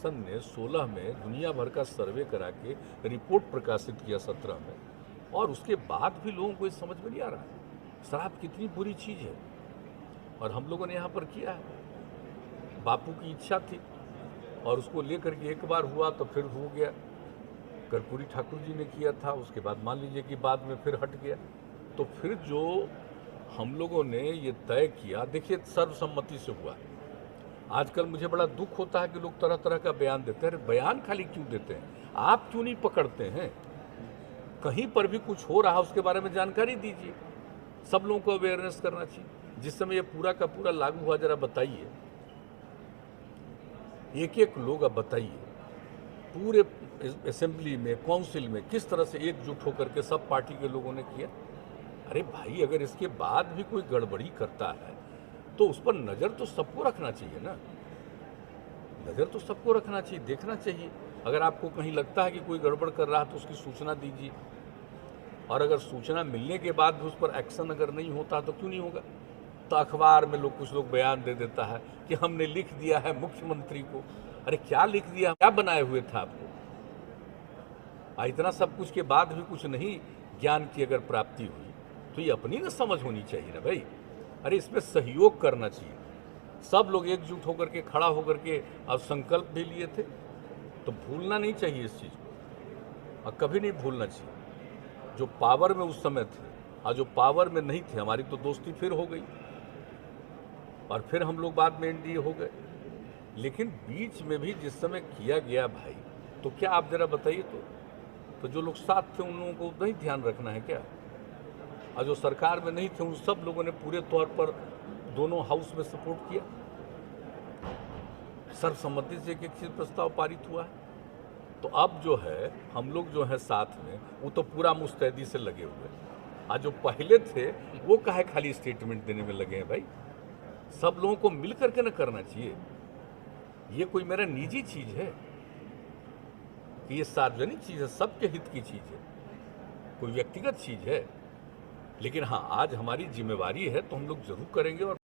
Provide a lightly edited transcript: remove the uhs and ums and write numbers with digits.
शासन ने 16 में दुनिया भर का सर्वे करा के रिपोर्ट प्रकाशित किया 17 में, और उसके बाद भी लोगों को ये समझ में नहीं आ रहा शराब कितनी बुरी चीज़ है। और हम लोगों ने यहाँ पर किया है, बापू की इच्छा थी और उसको लेकर के एक बार हुआ तो फिर हो गया। कर्पूरी ठाकुर जी ने किया था, उसके बाद मान लीजिए कि बाद में फिर हट गया। तो फिर जो हम लोगों ने ये तय किया, देखिए सर्वसम्मति से हुआ। आजकल मुझे बड़ा दुख होता है कि लोग तरह तरह का बयान देते हैं। अरे बयान खाली क्यों देते हैं, आप क्यों नहीं पकड़ते हैं? कहीं पर भी कुछ हो रहा है उसके बारे में जानकारी दीजिए, सब लोगों को अवेयरनेस करना चाहिए। जिस समय ये पूरा का पूरा लागू हुआ, जरा बताइए, एक एक लोग अब बताइए पूरे असेंबली में, काउंसिल में किस तरह से एकजुट होकर के सब पार्टी के लोगों ने किया। अरे भाई, अगर इसके बाद भी कोई गड़बड़ी करता है तो उस पर नज़र तो सबको रखना चाहिए ना, नज़र तो सबको रखना चाहिए, देखना चाहिए। अगर आपको कहीं लगता है कि कोई गड़बड़ कर रहा है तो उसकी सूचना दीजिए, और अगर सूचना मिलने के बाद भी उस पर एक्शन अगर नहीं होता तो क्यों नहीं होगा? तो अखबार में कुछ लोग बयान दे देता है कि हमने लिख दिया है मुख्यमंत्री को। अरे क्या लिख दिया, क्या बनाए हुए था आपको? इतना सब कुछ के बाद भी कुछ नहीं ज्ञान की अगर प्राप्ति हुई तो ये अपनी ना समझ होनी चाहिए ना भाई। अरे इसमें सहयोग करना चाहिए, सब लोग एकजुट होकर के खड़ा होकर के अब संकल्प भी लिए थे, तो भूलना नहीं चाहिए इस चीज़ को, और कभी नहीं भूलना चाहिए। जो पावर में उस समय थे और जो पावर में नहीं थे, हमारी तो दोस्ती फिर हो गई और फिर हम लोग बाद में एनडीए हो गए। लेकिन बीच में भी जिस समय किया गया भाई, तो क्या आप जरा बताइए, तो जो लोग साथ थे उन लोगों को नहीं ध्यान रखना है क्या? और जो सरकार में नहीं थे उन सब लोगों ने पूरे तौर पर दोनों हाउस में सपोर्ट किया, सर्वसम्मति से एक चीज प्रस्ताव पारित हुआ है। तो अब जो है हम लोग जो है साथ में, वो तो पूरा मुस्तैदी से लगे हुए हैं। आज जो पहले थे वो काहे खाली स्टेटमेंट देने में लगे हैं भाई? सब लोगों को मिल करके ना करना चाहिए। ये कोई मेरा निजी चीज है कि ये सार्वजनिक चीज है, सबके हित की चीज है, कोई व्यक्तिगत चीज है। लेकिन हाँ, आज हमारी जिम्मेवारी है तो हम लोग जरूर करेंगे। और